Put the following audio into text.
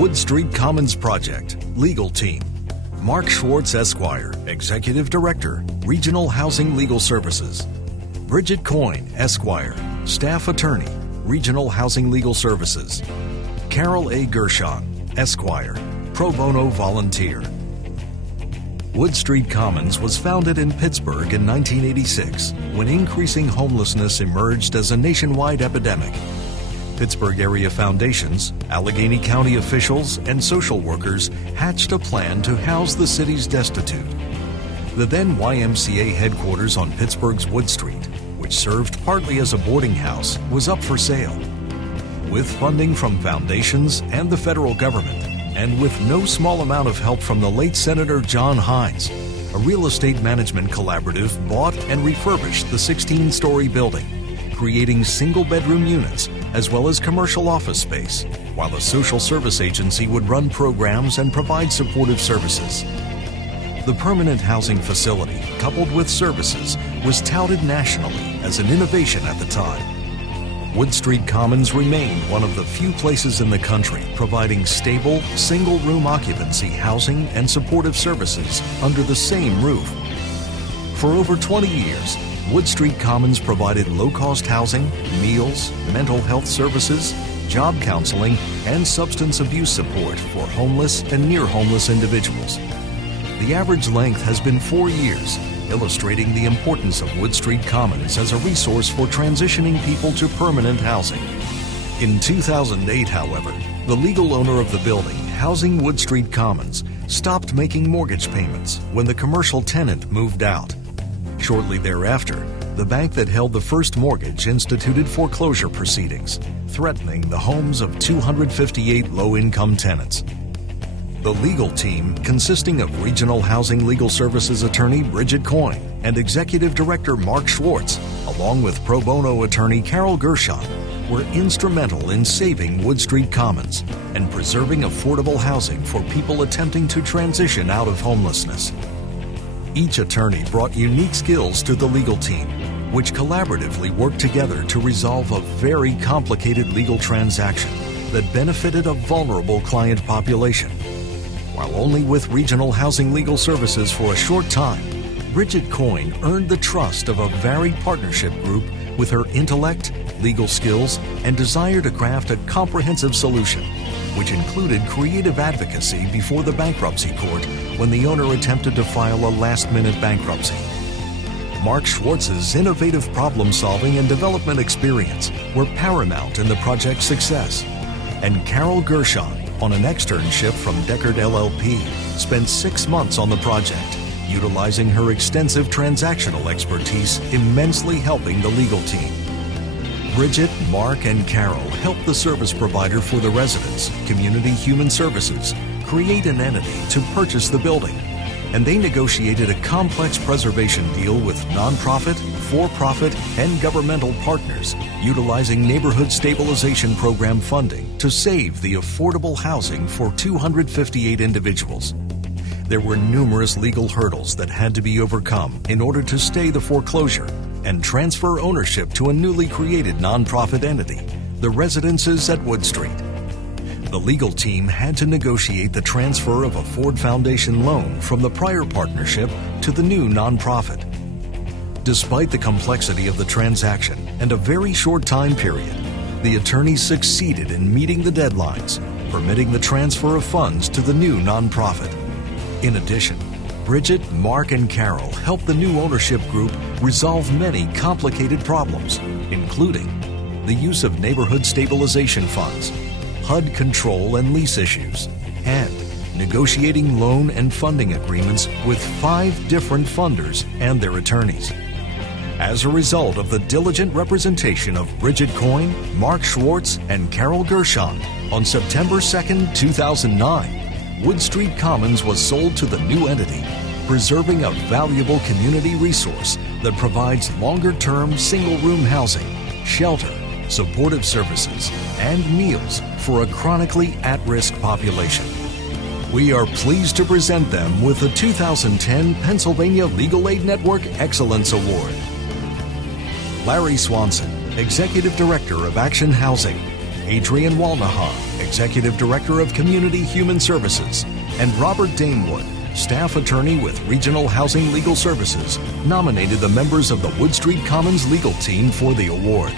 Wood Street Commons Project, Legal Team. Mark Schwartz, Esquire, Executive Director, Regional Housing Legal Services. Bridget Coyne, Esquire, Staff Attorney, Regional Housing Legal Services. Carol A. Gershon, Esquire, Pro Bono Volunteer. Wood Street Commons was founded in Pittsburgh in 1986 when increasing homelessness emerged as a nationwide epidemic. Pittsburgh area foundations, Allegheny County officials, and social workers hatched a plan to house the city's destitute. The then YMCA headquarters on Pittsburgh's Wood Street, which served partly as a boarding house, was up for sale. With funding from foundations and the federal government, and with no small amount of help from the late Senator John Hines, a real estate management collaborative bought and refurbished the 16-story building, creating single-bedroom units as well as commercial office space, while a social service agency would run programs and provide supportive services. The permanent housing facility, coupled with services, was touted nationally as an innovation at the time. Wood Street Commons remained one of the few places in the country providing stable, single-room occupancy housing and supportive services under the same roof. For over 20 years, Wood Street Commons provided low-cost housing, meals, mental health services, job counseling, and substance abuse support for homeless and near-homeless individuals. The average length has been 4 years, illustrating the importance of Wood Street Commons as a resource for transitioning people to permanent housing. In 2008, however, the legal owner of the building housing Wood Street Commons stopped making mortgage payments when the commercial tenant moved out. Shortly thereafter, the bank that held the first mortgage instituted foreclosure proceedings, threatening the homes of 258 low-income tenants. The legal team, consisting of Regional Housing Legal Services attorney Bridget Coyne and Executive Director Mark Schwartz, along with pro bono attorney Carol Gershon, were instrumental in saving Wood Street Commons and preserving affordable housing for people attempting to transition out of homelessness. Each attorney brought unique skills to the legal team, which collaboratively worked together to resolve a very complicated legal transaction that benefited a vulnerable client population. While only with Regional Housing Legal Services for a short time, Bridget Coyne earned the trust of a varied partnership group with her intellect, legal skills, and desire to craft a comprehensive solution, which included creative advocacy before the bankruptcy court when the owner attempted to file a last-minute bankruptcy. Mark Schwartz's innovative problem-solving and development experience were paramount in the project's success, and Carol Gershon, on an externship from Deckard LLP, spent 6 months on the project, utilizing her extensive transactional expertise immensely helping the legal team. Bridget, Mark, and Carol helped the service provider for the residents, Community Human Services, create an entity to purchase the building, and they negotiated a complex preservation deal with nonprofit, for-profit, and governmental partners, utilizing Neighborhood Stabilization Program funding to save the affordable housing for 258 individuals. There were numerous legal hurdles that had to be overcome in order to stay the foreclosure and transfer ownership to a newly created nonprofit entity, the Residences at Wood Street. The legal team had to negotiate the transfer of a Ford Foundation loan from the prior partnership to the new nonprofit. Despite the complexity of the transaction and a very short time period, the attorneys succeeded in meeting the deadlines, permitting the transfer of funds to the new nonprofit. In addition, Bridget, Mark, and Carol helped the new ownership group resolve many complicated problems, including the use of neighborhood stabilization funds, HUD control and lease issues, and negotiating loan and funding agreements with 5 different funders and their attorneys. As a result of the diligent representation of Bridget Coyne, Mark Schwartz, and Carol Gershon, on September 2, 2009, Wood Street Commons was sold to the new entity, preserving a valuable community resource that provides longer-term single-room housing, shelter, supportive services, and meals for a chronically at-risk population. We are pleased to present them with the 2010 Pennsylvania Legal Aid Network Excellence Award. Larry Swanson, Executive Director of Action Housing, Adrian Walnaha, Executive Director of Community Human Services, and Robert Damewood, Staff Attorney with Regional Housing Legal Services, nominated the members of the Wood Street Commons legal team for the award.